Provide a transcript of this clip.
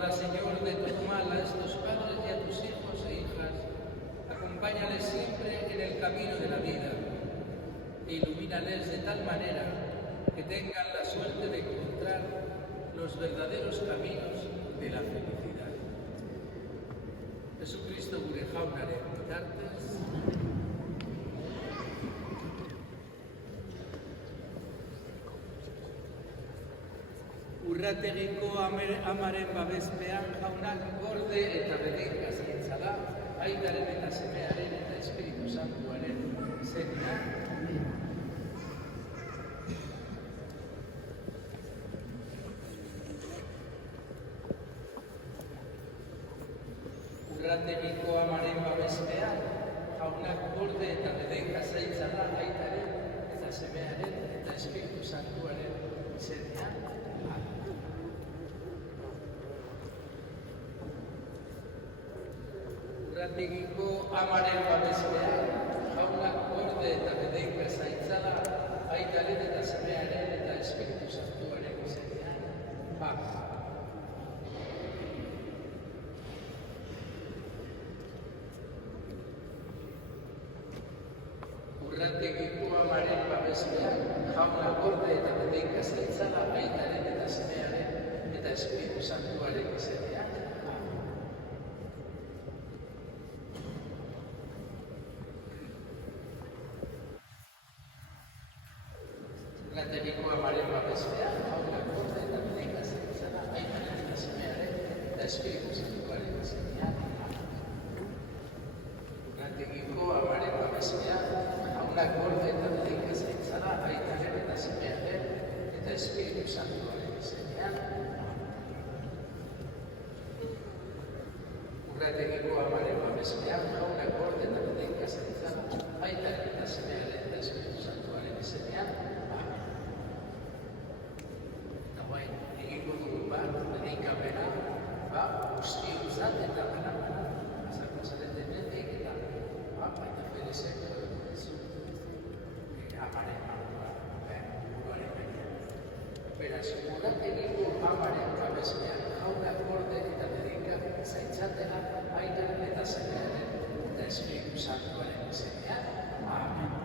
Guarda, Señor, de tu mal a estos padres y a tus hijos e hijas. Acompáñales siempre en el camino de la vida e ilumínales de tal manera que tengan la suerte de encontrar los verdaderos caminos de la felicidad. Jesucristo gure jaunaren bitartez, Urrategiko amaren babespean jaunak gorde eta bedinka zaintzala, aitaren eta semearen eta Espiritu Santuaren izenean. Urrategiko amaren babespean jaunak gorde eta bedinka zaintzala, aitaren eta semearen eta Espiritu Santuaren izenean. Urrategiko amaren babespean, jaunak gorde eta bedeinka zaintzala, aitaren eta semearen eta Espiritu Santuaren izenean. Urrategiko amaren babespean, jaunak gorde eta bedeinka zaintzala, aitaren eta semearen eta Espiritu Santuaren izenean. Urrategiko amaren babespean, jaunak gorde eta bedeinka zaintzala, aitaren eta semearen eta Espiritu Santuaren izenean. Urrategiko amaren babespean, jaunak gorde eta bedeinka zaintzala, aitaren eta semearen eta Espiritu Santuaren izenean. Urrategiko amaren babespean, jaunak gorde eta bedeinka zaintzala, aitaren eta semearen eta Espiritu Santuaren izenean. Egingo dugu bat, bedeinkapena, guztiuntzat eta bana-bana. Azarko zarete mendik eta baita Felizek amaren buruaren mendik. Beraz, urrategiko amaren babespean, jaunak gorde eta bedeinka zaintzatela, aitaren eta semearen eta Espiritu Santuaren izenean. Amen.